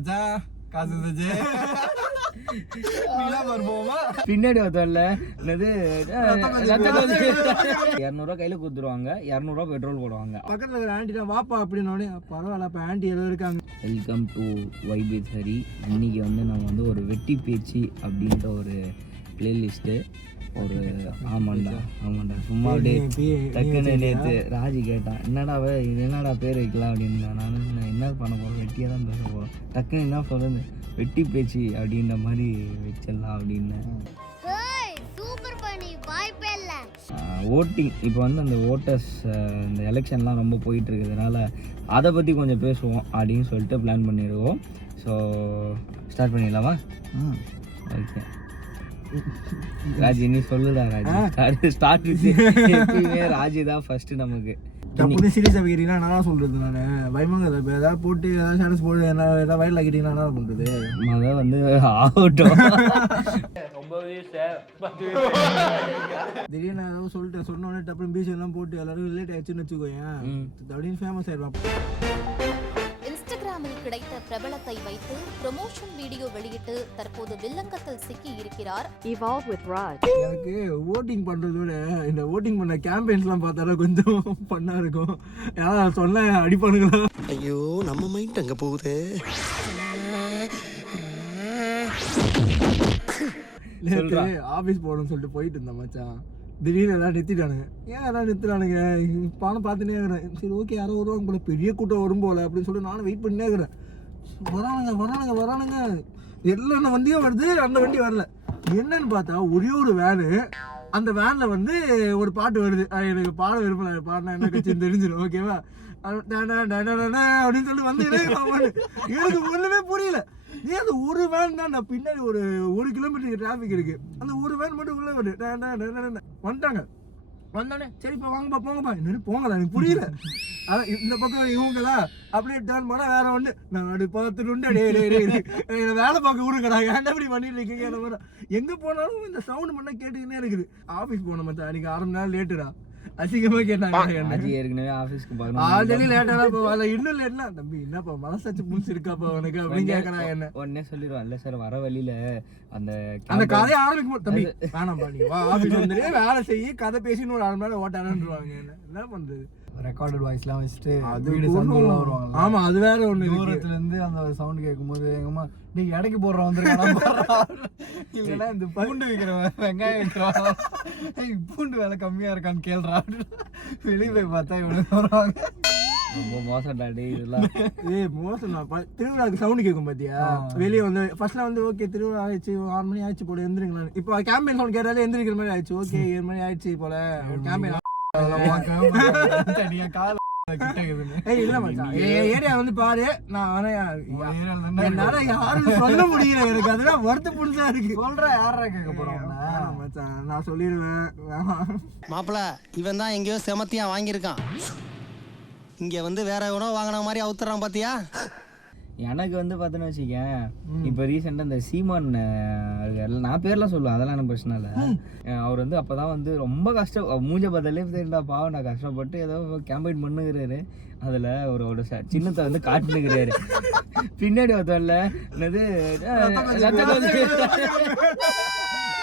மச்சான் காசு இருந்துச்சு பின்னாடி ஒருத்தவர்ல என்னது 200 கையில குடுத்துருவாங்க, 200 பெட்ரோல் போடுவாங்க. பக்கத்துல இருக்கிற ஆண்டி வாப்பா அப்படின்னு பரவாயில்ல அப்ப ஆண்டி ஏதோ இருக்காங்க. Welcome to vibe with Hari. இன்னைக்கு வந்து நம்ம வந்து ஒரு வெட்டி பேச்சு அப்படின்ற ஒரு பிளேலிஸ்ட்டு ஒரு ஆமாண்டா சும்மா அப்படியே டக்குன்னு நேற்று ராஜி கேட்டான், என்னடா பேர் வைக்கலாம் அப்படின்னு. நான் என்ன பண்ண போகிறோம், வெட்டியாக தான் பேச போகிறோம். டக்குன்னு என்ன சொல்லுது, வெட்டி பேச்சு அப்படின்ற மாதிரி வச்சிடலாம் அப்படின்னு. ஓட்டிங் இப்போ வந்து அந்த ஓட்டர்ஸ் இந்த எலெக்ஷன்லாம் ரொம்ப போயிட்டு இருக்கிறதுனால அதை பற்றி கொஞ்சம் பேசுவோம் அப்படின்னு சொல்லிட்டு பிளான் பண்ணிடுவோம். ஸோ ஸ்டார்ட் பண்ணிடலாமா? ஓகே ராஜி, நீ சொல்லுடா ராஜி. ஸ்டார்ட் எப்பயுமே ராஜி தான் ஃபர்ஸ்ட் நமக்கு. சீரியஸாக வைக்கிறீங்கன்னா நான் சொல்றது, நான் பயமாங்க ஏதாவது போட்டு ஏதாவது ஸ்டேட்டஸ் போட்டு ஏதாவது வயலில் ஆக்கிட்டீங்கன்னா என்ன பண்ணுறது? அதை வந்து ஆகட்டும். திடீர்னு ஏதாவது சொல்லிட்டு சொன்னோடனே டப்புனு பீச் எல்லாம் போட்டு எல்லாரும் ரிலேட் ஆயிடுச்சுன்னு வச்சுக்கோயேன், அப்படின்னு ஃபேமஸ் ஆயிடுவான். இன்ஸ்டாகிராமில் கிடைத்த பிரபலத்தை வைத்து ப்ரமோஷன் வீடியோ வெளியிட்டு தற்போது வில்லங்கத்தில் சிக்கி இருக்கிறார் இவால்வ் வித் ராஜ். எனக்கு ஓட்டிங் பண்றத விட இந்த ஓட்டிங் பண்ண கேம்பெயின்ஸ்லாம் பார்த்தாலே கொஞ்சம் பண்ணா இருக்கும். ஏன்னா சொன்ன அடிப்பானுங்களா? ஐயோ நம்ம மைண்ட் அங்க போகுது. ஆபீஸ் போகணும்னு சொல்லிட்டு போயிட்டு இருந்தேன் மச்சான். திடீர்னு எல்லாம் நிறுத்திட்டானுங்க. ஏன் எல்லாம் நிறுத்துறானுங்க? பணம் பார்த்துனே இருக்கிறேன். சரி ஓகே யாரோ வருவாங்க போல, பெரிய கூட்டம் வரும் போல அப்படின்னு சொல்லி நானும் வெயிட் பண்ணினே இருக்கிறேன். வரானுங்க எல்லாம் வண்டியும் வருது, அந்த வண்டி வரல. என்னன்னு பார்த்தா ஒரே ஒரு வேனு, அந்த வேன்ல வந்து ஒரு பாட்டு வருது. எனக்கு பாட விரும்பல, பாடினா என்ன கட்சின்னு தெரிஞ்சிடும். ஓகேவா அப்படின்னு சொல்லி வந்து எனக்கு ஒண்ணுமே புரியல. ஏன் அந்த ஒரு வேன் தான், நான் பின்னாடி ஒரு 1 கிலோமீட்டருக்கு டிராஃபிக் இருக்கு, அந்த ஒரு வேன் மட்டும் உள்ள வருது. வந்துட்டாங்க. வந்தோடனே சரிப்பா வாங்கப்பா போங்கப்பா. என்னன்னு போங்கடா, எனக்கு புரியல. இந்த பக்கம் இவங்களா அப்படியே டர்ன் பண்ணா வேற ஒண்ணு. நான் பார்த்துட்டு வேலை பார்க்க விடுங்கடா, ஏன்டா இப்படி பண்ணிட்டு இருக்கீங்க? எங்க போனாலும் இந்த சவுண்ட் பண்ண கேட்டுக்கிட்டே இருக்குது. ஆபீஸ் போன மச்சான், அன்னைக்கு 1/2 மணி நேரம் லேட்டுடா. அசிங்கமா கேட்டாங்க. ஏற்கனவே ஆபீஸ்க்கு ஆல்ரெடி லேட்டா போவாங்க, இன்னும் லேட்னா தம்பி என்னப்பா மனசாச்சு புடிச்சு இருக்காப்பா உனக்கு அப்படின்னு கேட்கறாங்க. என்ன உடனே சொல்லிடுவான், இல்ல சார் வர வழியில அந்த கதையை ஆரம்பிக்கும். தம்பி வேணாம்பா, நீ வா ஆபீஸ் வந்துட்டு வேலை செய்ய, கதை பேசின்னு ஒரு 1/2 மணி நேரம் ஓட்டானுருவாங்க. என்ன பண்றது? ரெக்கார்டட் வாய்ஸ்லாம் வச்சுட்டு வருவாங்க. ஆமா அது வேற ஒண்ணு. தூரத்துல இருந்து அந்த சவுண்ட் கேட்கும்போது எங்கம்மா நீ இடைக்கு போடுற இல்லைன்னா இந்த பூண்டு வைக்கிறவன் வெங்காயம் வைக்கிறவன் பூண்டு வேலை கம்மியா இருக்கான்னு கேள்றா. வெளியே போய் பார்த்தா இவனுக்கு வருவாங்க. ரொம்ப மோசம் டாடி இதெல்லாம். மோசம் தான். திருவிழாக்கு சவுண்ட் கேட்கும் பாத்தியா? வெளியே வந்து ஃபர்ஸ்ட்ல வந்து ஓகே திருவிழா ஆயிடுச்சு, 6 மணி ஆயிடுச்சு போல எந்திரிக்கலாம். இப்போ கேம்பெயின் சவுண்ட் கேட்டாலே எந்திரிக்கிற மாதிரி ஆயிடுச்சு. ஓகே 7 மணி ஆயிடுச்சு போல கேம்பெயின். ஏரியா வந்து பாரு, நான் என்னால யாரும் சொல்ல முடியல. எனக்கு அதெல்லாம் வருத்த புதுசா இருக்கு. சொல்றேன் யாரா கேட்க போறோம் மச்சான், நான் சொல்லிடுவேன். மாப்பிள இவன் தான் எங்கேயோ செமத்தியா வாங்கியிருக்கான், இங்க வந்து வேற எவனோ வாங்கின மாதிரி அவுத்துறான் பாத்தியா? எனக்கு வந்து பார்த்தோன்னு வச்சுக்கேன், இப்போ ரீசெண்டாக இந்த சீமான் நான் பேர்லாம் சொல்லுவேன், அதெல்லாம் எனக்கு பிரச்சனை இல்லை. அவர் வந்து அப்போ தான் வந்து ரொம்ப கஷ்டம், மூஞ்ச பார்த்தாலே தெரியுதா பாவம், நான் கஷ்டப்பட்டு ஏதோ கேம்பெயின் பண்ணுகிறாரு. அதில் ஒரு சின்னத்தை வந்து காட்டுனுக்கிறாரு. பின்னாடி ஒருத்தவரில் என்னது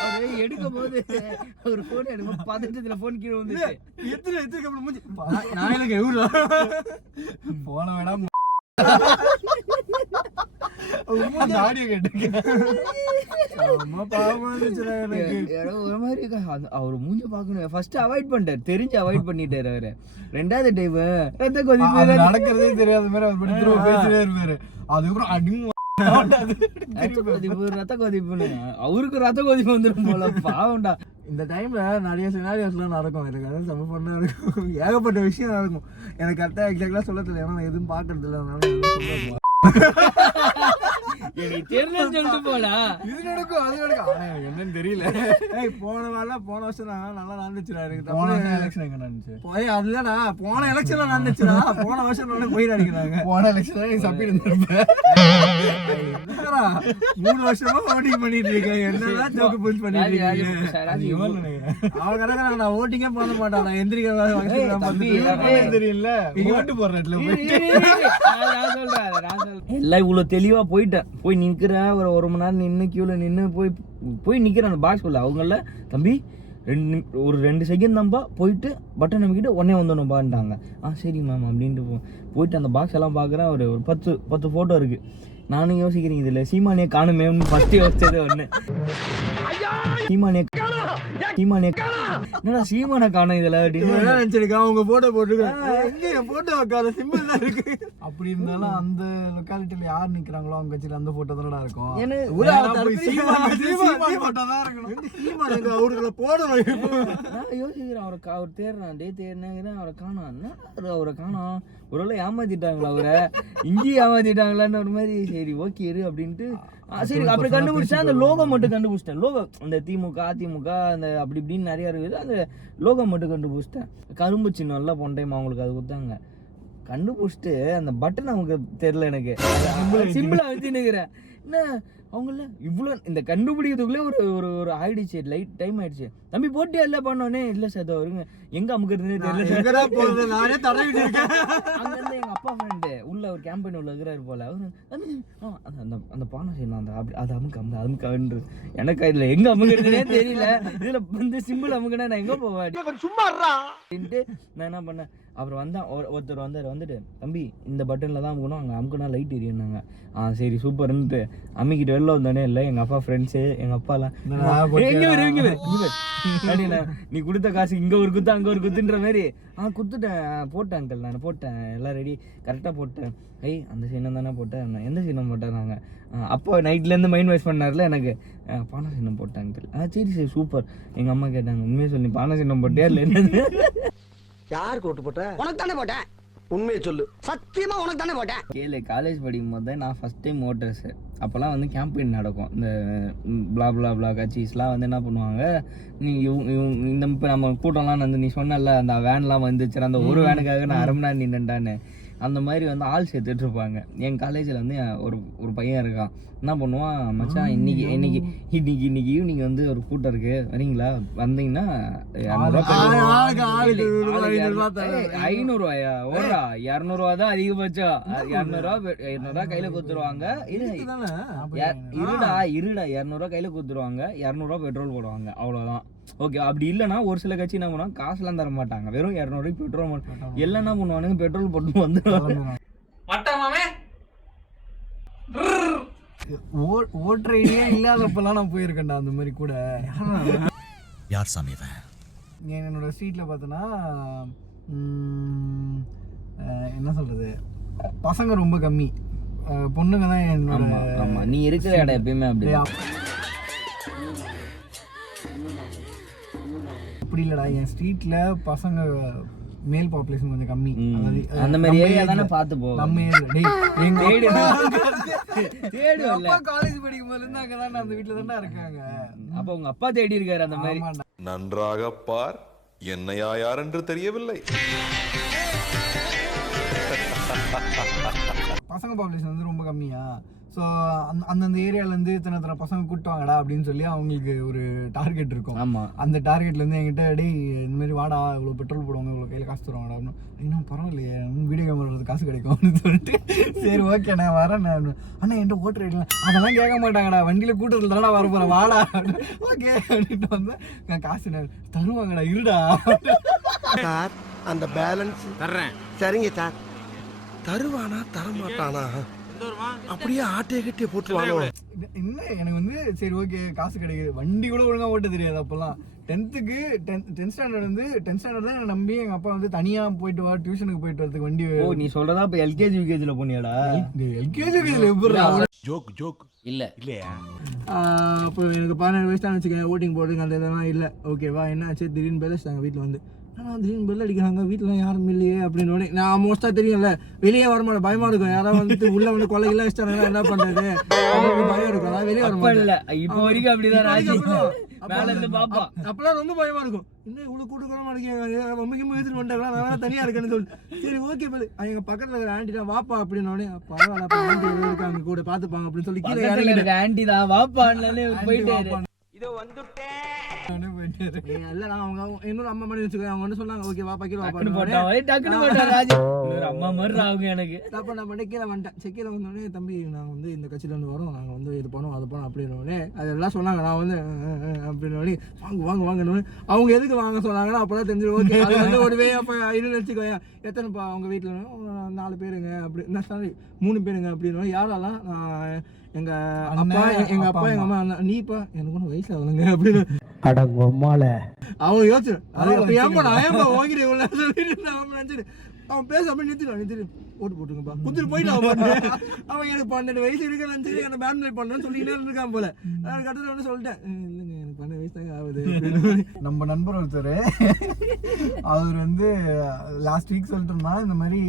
அவரு எடுக்கும் போது ஒரு போன் எடுக்கும், பதட்டத்துல போன் கீழே வந்து போன வேணாம். அவர் மூஞ்ச பாக்கணும். ஃபர்ஸ்ட் அவாய்ட் பண்ணிட்டாரு, தெரிஞ்சு அவாய்ட் பண்ணிட்டாரு. அவரு 2வது டைம் ரத்த கொதிப்பு நடக்கிறதே தெரியாத மாதிரி பேசிட்டே இருப்பாரு. அதுக்கப்புறம் ரத்த கொதிப்புன்னு அவருக்கு ரத்த கொதிப்பு வந்துடும் போல, பாவம்டா. இந்த டைம்ல நிறைய சினாரியோஸ்லாம் நடக்கும். எனக்கு அது செம்ம பண்ணா இருக்கும், ஏகப்பட்ட விஷயம் நடக்கும். எனக்கு கரெக்டா எக்ஸாக்டா சொல்ல தெரியல, ஏன்னா நான் எதுவும் பாக்குறது இல்லை. சொல்லிட்டு போடா, இது நடக்கும் அது நடக்கும் என்னன்னு தெரியல. போன வருஷம் நல்லா நடந்துச்சுடா. எனக்கு போய் அதுலடா போன எலெக்ஷன்ல நடந்துச்சுடா. போன வருஷம் போய் அடிக்கிறாங்க. போன எலெக்ஷன்ல நீ சப்பிட்டு ஏன்னா 3 வருஷமா ஓட்டிங் பண்ணிட்டு இருக்கேன், என்னதான் ஜோக்கு புஷ் பண்ணிட்டு இருக்கீங்க. அவன் கணக்கு நான் ஓட்டிங்கே பண்ண மாட்டான், நான் எந்திரிக்க தெரியல ஓட்டு போடுற இடத்துல எல்லாம் இவ்வளவு தெளிவா போயிட்டேன். போய் நிக்கிற ஒரு மணி நேரம் நின்று கியூல நின்று போய் நிக்கிறேன் அந்த பாக்ஸ் உள்ள. அவங்கள தம்பி ஒரு 2 செகண்ட் தான்ப்பா போயிட்டு பட்டன் நம்பிக்கிட்டு உடனே வந்துடணும்பான்ட்டாங்க. சரி மேம் அப்படின்ட்டு போயிட்டு அந்த பாக்ஸ் எல்லாம் பார்க்குறேன். ஒரு 10 ஃபோட்டோ இருக்கு. நானும் யோசிக்கிறேன் இதில் சீமானியை காணுமேன்னு ஃபஸ்ட்டு யோசிச்சது ஒன்று. சீமானியை என்னடா சீமானை காணும் இதில் அப்படின்னு நினச்சிருக்கேன். அவங்க ஃபோட்டோ போட்டுருக்காங்க, எங்கே என் ஃபோட்டோ வைக்காத சிம்பிள் தான் இருக்கு. அப்படி இருந்தாலும் அந்த லொக்காலிட்டியில யார் நிக்கிறாங்களோ அவங்க கட்சியில அந்த போட்டோ தானடா இருக்கும். அவருக்குள்ள போடணும். நான் யோசிக்கிறேன் அவர் தேடுறான், தேடினேன் அவரை காணோம். அவரை காணோம், ஒருவேளை ஏமாத்திட்டாங்களா அவரை, இங்கேயும் ஏமாத்திட்டாங்களான்னு ஒரு மாதிரி. சரி ஓகே இரு அப்படின்ட்டு சரி அப்படி கண்டுபிடிச்சேன். அந்த லோகோ மட்டும் கண்டுபிடிச்சிட்டேன். லோகோ அந்த திமுக அதிமுக அந்த அப்படி இப்படின்னு நிறைய இருக்குது. அந்த லோகோ மட்டும் கண்டுபிடிச்சிட்டேன். கரும்பு சின்னம் எல்லாம் போன டைம் அவங்களுக்கு அது கொடுத்தாங்க. கண்டுபிடிச்சிட்டு அந்த பட்டன் அவங்க தெரியல, எனக்கு சிம்பிளா வச்சுன்னுக்கிறேன். என்ன அவங்கள இவ்வளோ இந்த கண்டுபிடிக்கிறதுக்குள்ளே ஒரு ஆயிடுச்சு, லைட் டைம் ஆயிடுச்சு. தம்பி போட்டியா இல்லை பண்ணோன்னே இல்லை சார் வருங்க எங்க அமுக்கிறதுனே தெரியல. அங்கேருந்து எங்கள் அப்பா ஃப்ரெண்டு உள்ள ஒரு கேம்பெயின் உள்ள இருக்கிறாரு போல. அவரு அந்த பானை செய்யணும், அந்த அப்படி அது அமுக்கன்றது எனக்கு இதில் எங்கே அமுக்கிறதுனே தெரியல. இதில் வந்து சிம்பிள் அமுக்குனா நான் எங்கே போவேன் சும்மா அப்படின்ட்டு நான் என்ன பண்ணேன். அப்புறம் ஒருத்தர் வந்துட்டு தம்பி இந்த பட்டனில் தான் அமுக்கணும், அங்கே அமுக்குனா லைட் எரியுன்னாங்க. சரி சூப்பர்ன்ட்டு அம்மிக்கிட்டு வெளில வந்தோடனே இல்லை எங்கள் அப்பா ஃப்ரெண்ட்ஸு எங்கள் அப்பாலாம் நீ கொடுத்த காசு இங்கே ஒரு குத்து அங்கே ஒரு குத்துன்ற மாதிரி குத்துட்டேன் போட்டேன் அங்கிள், நான் போட்டேன் எல்லாம் ரெடி கரெக்டாக போட்டேன். அந்த சின்னம் தானே போட்டேன், என்ன சின்னம் போட்டேன் நாங்கள். அப்போ நைட்லேருந்து மைண்ட் வாஷ் பண்ணார்ல எனக்கு, பானை சின்னம் போட்டேன் அங்கிள். சரி சூப்பர். எங்கள் அம்மா கேட்டாங்க உண்மையை சொல்லி பானை சின்னம் போட்டியா இல்லை என்னது? யாருக்கு ஓட்டு போட்ட? உனக்கு தானே போட்டேன், உண்மையை சொல்லு, சத்தியமா உனக்கு தானே போட்டேன். கேளு, காலேஜ் படிக்கும் போது நான் ஃபர்ஸ்ட் டைம் ஓட்டர்ஸு. அப்போல்லாம் வந்து கேம்பெயின் நடக்கும். இந்த பிளா கட்சிஸ்லாம் வந்து என்ன பண்ணுவாங்க, நீ இந்த இப்போ நம்ம கூட்டம்லாம் வந்து நீ சொன்னல அந்த வேன்லாம் வந்துச்சு, அந்த ஒரு வேனுக்காக நான் 1/2 மணி நேரம் நின்றுட்டான்னு அந்த மாதிரி வந்து ஆள் சேர்த்துட்டு இருப்பாங்க. என் காலேஜில் வந்து ஒரு பையன் இருக்கான். என்ன பண்ணுவான், மச்சான் இன்னைக்கு ஈவினிங் வந்து ஒரு கூட்டம் இருக்கு வரீங்களா, வந்தீங்கன்னா 500 ஓடா 200 தான் அதிகபட்சம். 200 கையில கொடுத்துருவாங்க. இருடா 200 கையில கொடுத்துருவாங்க, 200 பெட்ரோல் போடுவாங்க, அவ்வளோதான். ஓகே அப்படி இல்லைன்னா ஒரு சில கட்சி என்ன பண்ணுவாங்க, காசுலாம் தர மாட்டாங்க, வெறும் 200 பெட்ரோல் எல்லாம் என்ன பண்ணுவானுங்க பெட்ரோல் போட்டு வந்துடுவாங்க. ஓட்டுற ஐடியா இல்லாதப்பெல்லாம் நான் போயிருக்கேன்டா அந்த மாதிரி கூட. யார் சாமி என்னோட ஸ்ட்ரீட்ல பார்த்தோன்னா என்ன சொல்றது, பசங்க ரொம்ப கம்மி, பொண்ணுங்க தான் என்னோட. ஆமா நீ இருக்கிற இடம் எப்பயுமே அப்படி அப்படி இல்லடா. என் ஸ்ட்ரீட்ல பசங்க மேல் பாப்புலேஷன் கொஞ்சம் கம்மி. அந்த மாதிரி ஏரியா தானே பார்த்து போ. நம்ம காலேஜ் படிக்கும் போதுல இருந்து அங்கதான் அந்த வீட்டுல தானே இருக்காங்க. அப்ப உங்க அப்பா தேடி இருக்காரு அந்த மாதிரி. நன்றாக பார், என்னையா யார் என்று தெரியவில்லை. பசங்க பாப்புலேஷன் வந்து ரொம்ப கம்மியா. ஸோ அந்தந்த ஏரியாவிலேருந்து இத்தனை பசங்க கூட்டுவாங்கடா அப்படின்னு சொல்லி அவங்களுக்கு ஒரு டார்கெட் இருக்கும். ஆமாம், அந்த டார்கெட்லேருந்து என்கிட்ட டேய் இந்த மாதிரி வாடா இவ்வளோ பெட்ரோல் போடுவாங்க, இவ்வளோ கையில் காசு தருவாங்கடா அப்படின்னு. இன்னும் பரவாயில்லையே வீடியோ கேமரா காசு கிடைக்கும் அப்படின்னு சொல்லிட்டு சரி ஓகே நான் வரேன். அண்ணா என்கிட்ட ஓட்டுற இல்லை அதெல்லாம் கேட்க மாட்டாங்கடா, வண்டியில் கூட்டத்தில் தானடா வர போகிறேன் வாடா ஓகே அப்படின்ட்டு வந்து நான் காசு தருவாங்கடா இருடா சார் அந்த பேலன்ஸ் தர்றேன். சரிங்க சார். தருவானா தரமாட்டானா அப்படியே ஆட்டையை கட்டியே போட்டுருவானோ என்ன. எனக்கு வந்து சரி ஓகே காசு கிடைக்குது, வண்டி கூட ஒழுங்கா ஓட்ட தெரியாது அப்பெல்லாம். 10th ஸ்டாண்டர்ட் வந்து 10th ஸ்டாண்டர்ட் தான் நம்பி எங்க அப்பா வந்து தனியா போயிட்டு வா டியூஷனுக்கு போயிட்டு வரதுக்கு வண்டி. ஓ நீ சொல்றதா இப்ப எல்கேஜி யூகேஜில போனியாடா? எல்கேஜி யூகேஜில எப்படி ஜோக் இல்லையா? அப்போ எனக்கு 12 வயசு தான் வச்சுக்கேன், ஓட்டிங் போடுறதுக்கு அந்த இதெல்லாம் இல்லை. ஓகேவா என்ன ஆச்சு, திடீர்னு பேர் வச்சிட்டாங்க வீட்டில் வந்து. திடீர்னு பெல் அடிக்கிறாங்க, வீட்டில் யாரும் இல்லையே அப்படின்னு. நான் மோஸ்ட்டாக தெரியும்ல வெளியே வரமாட்டேன், பயமா இருக்கும். யாராவது வந்து உள்ள வந்து கொலைகள்லாம் வச்சிட்டாங்கன்னா என்ன பண்றது, பயம் இருக்கும், அதான் வெளியே வர மாட்டேன். இப்போ வரைக்கும் அப்படிதான். மேல இருந்து பாப்பா. அப்பெல்லாம் ரொம்ப பயமா இருக்கும். இன்னும் இவ்வளவு கூட்டுக்கூடமா இருக்கீங்க, ரொம்ப கிம்ம எடுத்துட்டு வந்துட்டாங்களா, நான் வேற தனியா இருக்கேன்னு சொல்லி. சரி ஓகே பல எங்க பக்கத்துல இருக்கிற ஆண்டி தான் வாப்பா அப்படின்னோடனே பரவாயில்ல ஆண்டி இருக்காங்க கூட பாத்துப்பாங்க அப்படின்னு சொல்லி கீழே பக்கத்துல இருக்க ஆண்டி தான் வாப்பான்னு போயிட்டாரு. இல்ல நான் அவங்க இன்னொரு அம்மா மாதிரி வச்சுக்கோங்க. அவங்க வந்து சொன்னாங்க ஓகே வாப்பா கீழே டக்குனு வாப்பா. போட்டா டக்குனு போட்டா ராஜு. இன்னொரு அம்மா மாதிரி ஆகுங்க எனக்கு. அப்ப நான் பண்ணி கீழே வந்துட்டேன். கீழே வந்தோடனே தம்பி நாங்க வந்து இந்த கட்சியில இருந்து வரோம், நாங்க வந்து இது பண்ணோம் அது பண்ணோம் அப்படின்னோடனே அதெல்லாம் சொன்னாங்க. நான் வந்து அப்படின்னோடனே வாங்க வாங்க வாங்கன்னு அவங்க எதுக்கு வாங்க சொன்னாங்கன்னா அப்பதான் தெரிஞ்சு ஓகே அது வந்து ஒரு வே அப்ப இதுன்னு வச்சுக்கோங்க. எத்தனைப்பா அவங்க வீட்டுல 4 பேருங்க அப்படி சாரி 3 பேருங்க அப்படின்னு. யாரெல்லாம் எங்க அப்பா எங்க அப்பா எங்க அம்மா நீப்பா எனக்கு ஒன்றும் வயசு ஆகலைங்க அப்படின்னு அவங்க யோசிச்சு அது அப்ப ஏன்பா நான் ஏன்பா வாங்கிறேன் சொல்லிட்டு அவன் நினைச்சிட்டு அவன் பேச அப்படி நிறுத்திட்டு ஓட்டு போட்டுங்கப்பா குத்துட்டு போயிட்டான். அவன் எனக்கு 12 வயசு இருக்க நினைச்சு என்ன பேட்மிண்டன் பண்ணணும்னு சொல்லிக்கிட்டே இருக்கான் போல. நான் கட்டத்தில் வந்து சொல்லிட்டேன் இல்லைங்க எனக்கு 12 வயசு தாங்க ஆகுது அப்படின்னு. நம்ம நண்பர் ஒருத்தர் அவர் வந்து லாஸ்ட் வீக் சொல்லிட்டோம்னா இந்த மாதிரி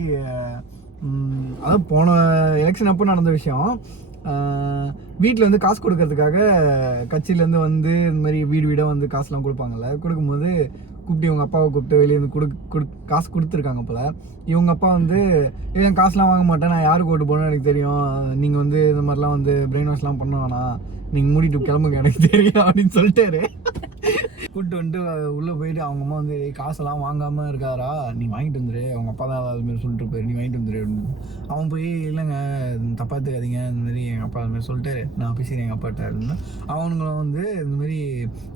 அதான் போன எலெக்ஷன் அப்போ நடந்த விஷயம். வீட்டில் வந்து காசு கொடுக்கறதுக்காக கட்சியிலேருந்து வந்து இந்த மாதிரி வீடு வீடாக வந்து காசுலாம் கொடுப்பாங்கல்ல. கொடுக்கும்போது கூப்பிட்டு இவங்க அப்பாவை கூப்பிட்டு வெளியே வந்து காசு கொடுத்துருக்காங்க போல். இவங்க அப்பா வந்து இல்லை காசுலாம் வாங்க மாட்டேன், நான் யாருக்கு ஓட்டு போகணும்னு எனக்கு தெரியும், நீங்கள் வந்து இந்த மாதிரிலாம் வந்து பிரெயின் வாஷ்லாம் பண்ண வேணாம், நீங்கள் மூடிட்டு கிளம்புங்க எனக்கு தெரியும் அப்படின்னு சொல்லிட்டாரு. கூப்பிட்டு வந்துட்டு உள்ளே போயிட்டு அவங்க அம்மா வந்து காசெல்லாம் வாங்காமல் இருக்காரா, நீ வாங்கிட்டு வந்துரு, அவங்க அப்பா தான் அதுமாரி சொல்லிட்டு போயிரு, நீ வாங்கிட்டு வந்துரு அப்படின்னு. அவன் போய் இல்லைங்க தப்பா தெரியாதீங்க இந்த மாதிரி எங்கள் அப்பா அதுமாதிரி சொல்லிட்டாரு, நான் பேசுகிறேன் எங்கள் அப்பாட்ட அப்படின்னு. அவனுங்களும் வந்து இந்தமாரி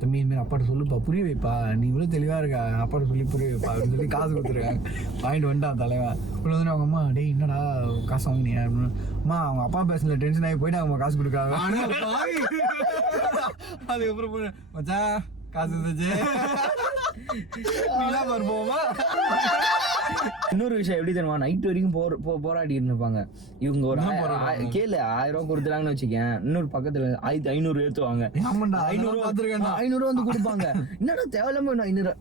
தம்பி இந்தமாரி அப்பாட்ட சொல்லுப்பா புரிய வைப்பா, நீ இவ்வளோ தெளிவாக இருக்கா, அப்பாட்ட சொல்லி புரிய வைப்பா அப்படின்னு சொல்லி காசு கொடுத்துருக்காங்க. வாங்கிட்டு வந்துட்டான் தலைவன். இவ்வளோ வந்து அவங்க அம்மா டேய் என்னடா காசு வாங்கினியா அப்படின்னு. அம்மா அவங்க அப்பா பேசல டென்ஷன் ஆகி போயிட்டு அவங்க காசு கொடுக்காங்க. அதுக்கப்புறம் போய் மச்சா காசு இருந்துச்சு போவோமா. இன்னொரு விஷயம் எப்படி தெரியுமா, நைட் வரைக்கும் போராடி இருப்பாங்க இவங்க. ஒரு கேளு 1000 ரூபா கொடுத்துறாங்கன்னு வச்சுக்கேன், இன்னொரு பக்கத்துல 1500 ஏத்துவாங்க. 500 வந்து கொடுப்பாங்க. என்னடா தேவையில்லாம 500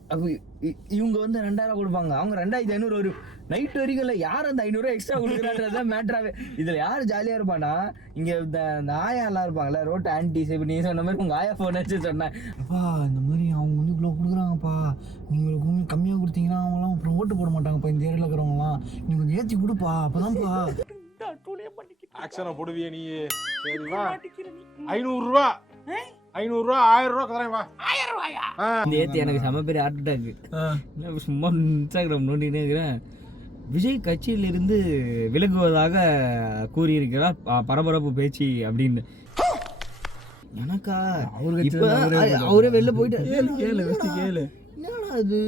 இவங்க வந்து 2000 கொடுப்பாங்க, அவங்க 2500 வரும். நைட் வரைக்கும் இல்லை யார் அந்த 500 எக்ஸ்ட்ரா கொடுக்குறான்றதுதான் மேட்டராகவே. இதுல யார் ஜாலியா இருப்பானா, இங்க இந்த ஆயா எல்லாம் இருப்பாங்கல்ல ரோட் ஆன்டிஸ். இப்ப நீ சொன்ன மாதிரி உங்க ஆயா போன் வச்சு சொன்னேன், அப்பா இந்த மாதிரி அவங்க வந்து இவ்வளோ கொடுக்குறாங்கப்பா, நீங்க கம்மியாக கொடுத்தீங்கன்னா அவங்களாம் அப்புறம் ஓட்டு போட மாட்டாங்கப்பா இந்த ஏரியாவில் இருக்கிறவங்களாம், நீங்க கொஞ்சம் ஏற்றி கொடுப்பா அப்பதான்ப்பா ஆக்ஷனை போடுவிய நீ. சரிவா 500 ரூபா 500 ரூபா 1000 ரூபா கதறேன் வா. இந்த ஏத்தி எனக்கு செம பெரிய ஹார்ட் அட்டாக். சும்மா இன்ஸ்டாகிராம் நோண்டினே இருக்கிறேன். விஜய் கட்சியிலிருந்து விலகுவதாக கூறியிருக்கிறார் பரபரப்பு பேச்சு அப்படின்னு. எனக்கா அவரே வெளில போயிட்டு கேளு என்னடா அது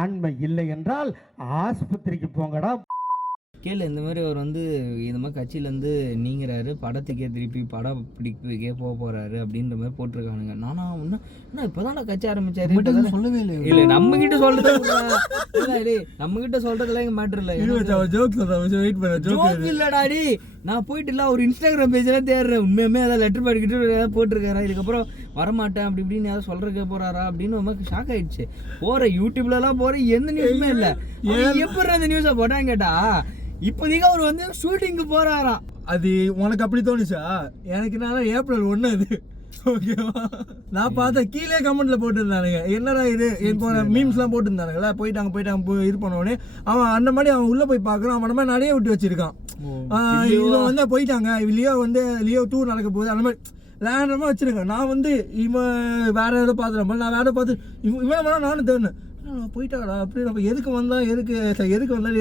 ஆண்மை இல்லை என்றால் ஆஸ்பத்திரிக்கு போங்கடா. கேளு இந்த மாதிரி அவர் வந்து இந்த மாதிரி கட்சியிலேருந்து நீங்கிறாரு, படத்துக்கே திருப்பி படம் பிடிப்புக்கே போறாரு அப்படின்ற மாதிரி போட்டிருக்கானுங்க. நானா என்ன இப்போதான் கட்சி ஆரம்பிச்சாரு சொல்லவே இல்லை. இல்லை நம்ம கிட்ட சொல்றது நம்ம கிட்ட சொல்றதுல எங்க மேட்டர் இல்லை. ஜோக் இல்லடாடி, நான் போயிட்டு இல்லை ஒரு இன்ஸ்டாகிராம் பேஜெல்லாம் தேடுறேன். உண்மையுமே ஏதாவது லெட்டர் படிக்கிட்டு ஏதாவது போட்டிருக்காரா, இதுக்கப்புறம் வரமாட்டேன் அப்படி இப்படின்னு ஏதாவது சொல்றதுக்கு போறாரா அப்படின்னு ரொம்ப ஷாக் ஆயிடுச்சு. போறேன் போறேன் எந்த நியூஸுமே இல்லை. எப்படி அந்த நியூஸை போட்டான்னு கேட்டா இப்போதைக்கு அவர் வந்து ஷூட்டிங்கு போறாராம். அது உனக்கு அப்படி தோணுச்சா? எனக்கு நான் ஏப்ரல் 1 அது ஓகேவா. நான் பார்த்தேன் கீழே கமெண்ட்ல போட்டுருந்தானுங்க என்னடா இது இப்போ மீம்ஸ்லாம் போட்டுருந்தானுங்களா, போயிட்டாங்க இது பண்ணோடனே அவன் அந்த மாதிரி அவன் உள்ள போய் பார்க்குறான். அவன் மாதிரி நிறைய விட்டு வச்சிருக்கான். இவன் வந்து போயிட்டாங்க, லியோ 2 நடக்க போகுது அந்த மாதிரி லேண்டமாக வச்சிருக்கேன். நான் வந்து இவன் வேற ஏதோ பார்த்துறேன், நான் வேற பார்த்து இவனை நானும் தேடினேன் போயிட்டாடா அப்படி. நம்ம எதுக்கு வந்தாலும்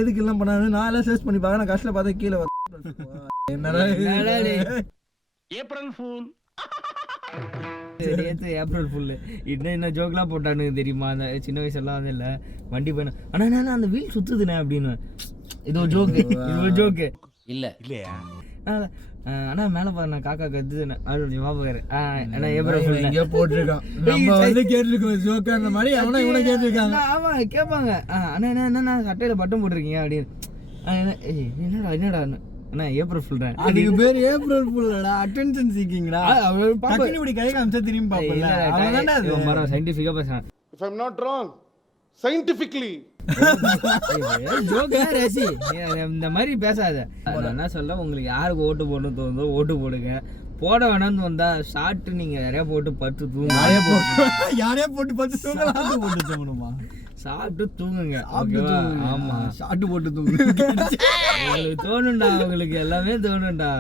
எதுக்கு எல்லாம் பண்ணாரு நான் எல்லாம் சர்ச் பண்ணி பார்க்க. நான் கஷ்டத்தில் பார்த்தா கீழே என்னடா ஏப்ரல் ஃபூல் ஏப்ரல் ஃபுல்லு என்ன ஜோக்லாம் போட்டானு தெரியுமா. அந்த சின்ன வயசுலாம் வந்து இல்லை வண்டி போயிடும் ஆனால் அந்த வீல் சுத்துதுண்ணே அப்படின்னு. இது ஒரு ஜோக்கு இல்லை இல்லையா. ஆனா மேல பாரு காக்கா கத்துது ஆமா கேட்பாங்க. அண்ணா என்ன சட்டையில பட்டம் போட்டிருக்கீங்க அப்படின்னு. என்னடா அண்ணா ஏப்ரல் ஃபுல் அதுக்கு பேர் ஏப்ரல் ஃபுல்லடா, அட்டென்ஷன் சீக்கிங்டா. இப்படி கை காமிச்சா திரும்பி பாப்பல. சயின்டிஃபிக்கா பேசுறேன். If I'm not wrong, scientifically ஜோக்கா ரசி இந்த மாதிரி பேசாத. நான் என்ன சொல்ல, உங்களுக்கு யாருக்கு ஓட்டு போடணும் தோணுதோ ஓட்டு போடுங்க. போட வேணாம்னு வந்தா ஷார்ட் நீங்க நிறைய போட்டு பத்து தூங்க. யாரையா போட்டு பார்த்து தூங்கலாம். போட்டு தூங்கணுமா? சாப்பிட்டு தூங்குங்க. ஓகேவா? ஆமா, ஷார்ட் போட்டு தூங்க. உங்களுக்கு தோணுண்டா, உங்களுக்கு எல்லாமே தோணுண்டா.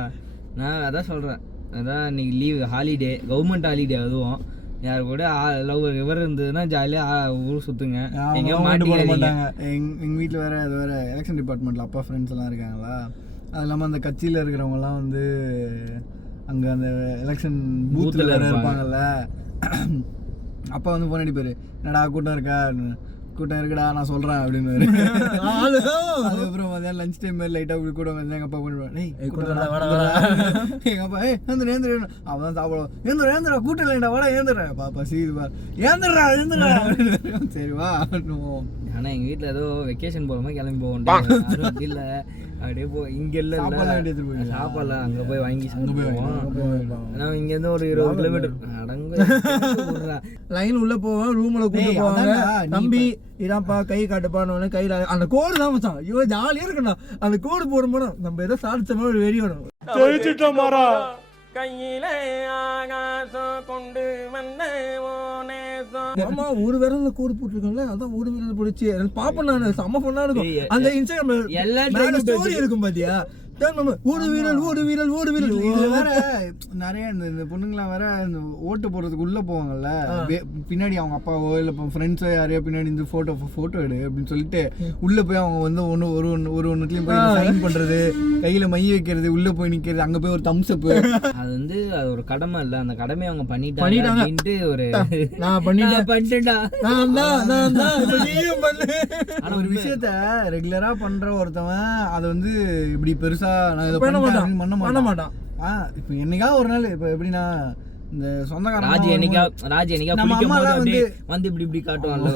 நான் அதான் சொல்றேன். அதான் இன்னைக்கு லீவ், ஹாலிடே, கவர்மெண்ட் ஹாலிடே. அதுவும் யார் கூட லவ் இவர் இருந்ததுன்னா ஜாலியாக ஊர் சுற்றுங்க. எங்கே மாட்டு போட மாட்டாங்க. எங்கள் வீட்டில் வேறு அது வேறு எலெக்ஷன் டிபார்ட்மெண்ட்டில் அப்பா ஃப்ரெண்ட்ஸ் எல்லாம் இருக்காங்களா. அது இல்லாமல் அந்த கட்சியில் இருக்கிறவங்கலாம் வந்து அங்கே அந்த எலெக்ஷன் பூத்தில் வேறு இருப்பாங்கல்ல. அப்பா வந்து ஃபோன் அடிப்பார், என்னடா கூட்டம் இருக்கா? கூட்டம் இருக்குடா, நான் சொல்கிறேன் அப்படின்னு. அதுக்கப்புறம் மதியானம் லஞ்ச் டைம் மாதிரி லைட்டாக இப்படி கூட வந்து எங்கள் அப்பா பண்ணுவேன், எங்கள் அப்பா ஏந்திர அவன் தான் சாப்பிடுவோம். ஏந்திரா கூட்டம் இல்லைடா, வாடா ஏந்திரா, பாப்பா சீதுப்பா ஏந்திரா சரி வா. ஆனால் எங்கள் வீட்டில் ஏதோ வெக்கேஷன் போகிற மாதிரி கிளம்பி போவோம். இல்லை அப்படியே இங்கே இல்லை சாப்பாடுலாம் அங்கே போய் வாங்கி சாப்பிடுவோம். ஆனால் இங்கேருந்து ஒரு 20 கிலோமீட்டர் அடங்கு லைன் உள்ள போவோம், ரூம்ல கூட்டு போவாங்க. தம்பி இதான்ப்பா கை காட்டுப்பான்னு கையில அந்த கோடு தான் மச்சான். இவன் ஜாலியா இருக்கணும். அந்த கோடு போடும்போது நம்ம ஏதோ சாதிச்ச மாதிரி ஒரு வெறி வரும். ஜெயிச்சிட்டோம் மாறா. கையில ஆகாசம் கொண்டு வந்த ஆமா, ஒரு விரல்ல கோடு போட்டுருக்கோம்ல, அதான் ஒரு விரல் பிடிச்சி பாப்பேன் நான். செம்ம பண்ணா இருக்கும் அந்த இன்ஸ்டாகிராம் எல்லா ஸ்டோரி இருக்கும் பாத்தியா. ஒரு வீரல் ஒரு வீரல் ஒரு வீரல். இதுல வேற நிறைய இந்த பொண்ணுங்களாம் வேற இந்த ஓட்டு போடுறதுக்கு உள்ள போவாங்கல்ல, பின்னாடி அவங்க அப்பாவோ இல்ல ஃப்ரெண்ட்ஸோ யாரையோ பின்னாடி இந்த போட்டோ எடு அப்படின்னு சொல்லிட்டு உள்ள போய் அவங்க வந்து ஒன்னுலயும் போய் சைன் பண்றது, கையில மை வைக்கிறது, உள்ள போய் நிக்கிறது, அங்க போய் ஒரு தம்ஸ் அப். அது வந்து அது ஒரு கடமை இல்ல, அந்த கடமையை அவங்க பண்ணிட்டாங்க. ஒரு நான் பண்ணிட்டேன்டா ஆனா ஒரு விஷயத்த ரெகுலரா பண்ற ஒருத்தவன் அதை வந்து இப்படி பெருசா பண்ண மாட்டான். இப்ப என்னைக்காவது ஒரு நாள் இப்ப எப்படின்னா இந்த சொந்தக்காரங்க ராஜி என்னைக்கா குளிக்கும் போது வந்து இப்படி காட்டுவான்ல.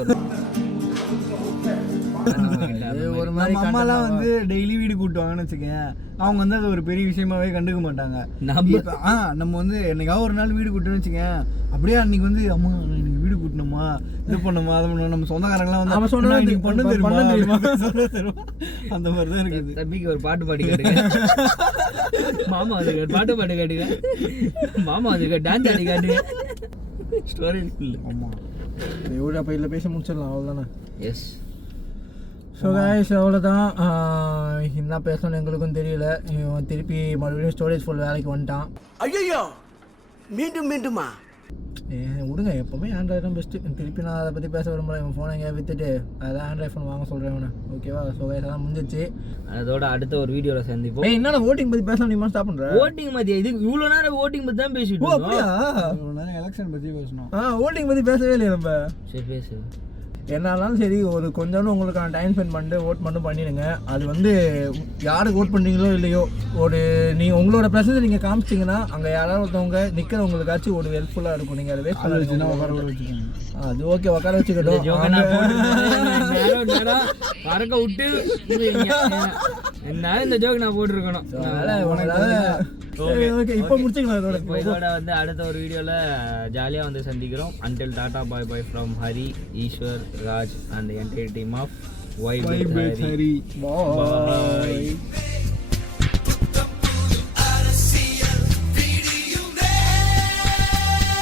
ஒரு மாதிரி அம்மாலாம் வந்து டெய்லி வீடு கூட்டுவாங்கன்னு வச்சுக்கேன். அவங்க வந்து அது ஒரு பெரிய விஷயமாவே கண்டுக்க மாட்டாங்க. நம்ம வந்து என்னைக்காவது ஒரு நாள் வீடு கூட்டுன்னு வச்சுக்கேன், அப்படியே அன்னைக்கு வந்து அம்மா இன்னைக்கு வீடு கூட்டணுமா, இது பண்ணுமா, அதை பண்ணுமா, நம்ம சொந்தக்காரங்களாம் வந்து அவன் சொன்னா பண்ண தெரியுமா அந்த மாதிரிதான் இருக்குது. தம்பிக்கு ஒரு பாட்டு பாடி காட்டுங்க, மாமா அதுக்கு ஒரு பாட்டு பாட்டு காட்டுங்க, மாமா அதுக்கு டான்ஸ் ஆடி காட்டுங்க. ஸ்டோரி இல்லை. ஆமா, எவ்வளோ அப்போ இல்லை பேச முடிச்சிடலாம், அவ்வளோதானே. எஸ். ஸோ கைஸ் அவ்வளோதான். என்ன பேசணும்னு எங்களுக்கும் தெரியல. இவன் திருப்பி மறுபடியும் ஸ்டோரேஜ் ஃபுல் வேலைக்கு வந்துட்டான். ஐயோ மீண்டும் மீண்டுமா? விடுங்க, எப்போவுமே ஆண்ட்ராய்டு தான் பெஸ்ட்டு. திருப்பி நான் அதை பற்றி பேச விரும்பல. இவன் ஃபோனை எங்கேயா விற்றுட்டு அதான் ஆண்ட்ராய்ட் ஃபோன் வாங்க சொல்கிறேன் இவனை. ஓகேவா? ஸோ கைஸ் அதான் முடிஞ்சிச்சு. அதோட அடுத்த ஒரு வீடியோவில் சந்திப்போம். என்னென்ன ஓட்டிங் பற்றி பேசலாம், நீ ஸ்டாப் பண்ணுறேன். ஓட்டிங் மதியம் இது இவ்வளோ நேரம் ஓட்டிங் பற்றி தான் பேசிட்டு அப்படியா? இவ்வளோ நேரம் எலெக்ஷன் பற்றி பேசணும். ஓட்டிங் பற்றி பேசவே இல்லையா நம்ம? சரி பேசு. என்னாலும் சரி, ஒரு கொஞ்சம் உங்களுக்கான டைம் ஸ்பெண்ட் பண்ணிட்டு ஓட் மட்டும் பண்ணிடுங்க. அது வந்து யாருக்கு ஓட் பண்ணுறீங்களோ இல்லையோ, ஒரு நீங்கள் உங்களோட ப்ரெசன்ஸ் நீங்கள் காமிச்சிங்கன்னா அங்கே யாராவது ஒருத்தவங்க நிற்கிறவங்களுக்காச்சும் ஒரு ஹெல்ப்ஃபுல்லாக இருக்கும். நீங்கள் அதை வேஸ்ட் பண்ண வச்சுக்கோங்க. அது ஓகே, உட்கார வச்சுக்கிட்டோம். பறக்க விட்டு என்ன இந்த ஜோக் நான் போட்டிருக்கணும். ஓகே, இப்போ முடிச்சுக்கலாம். இதோட வந்து அடுத்த ஒரு வீடியோவில் ஜாலியாக வந்து சந்திக்கிறோம். until tata bye bye from Hari, Eswar, Raj and the entire team of Vibe with Hari. Bye.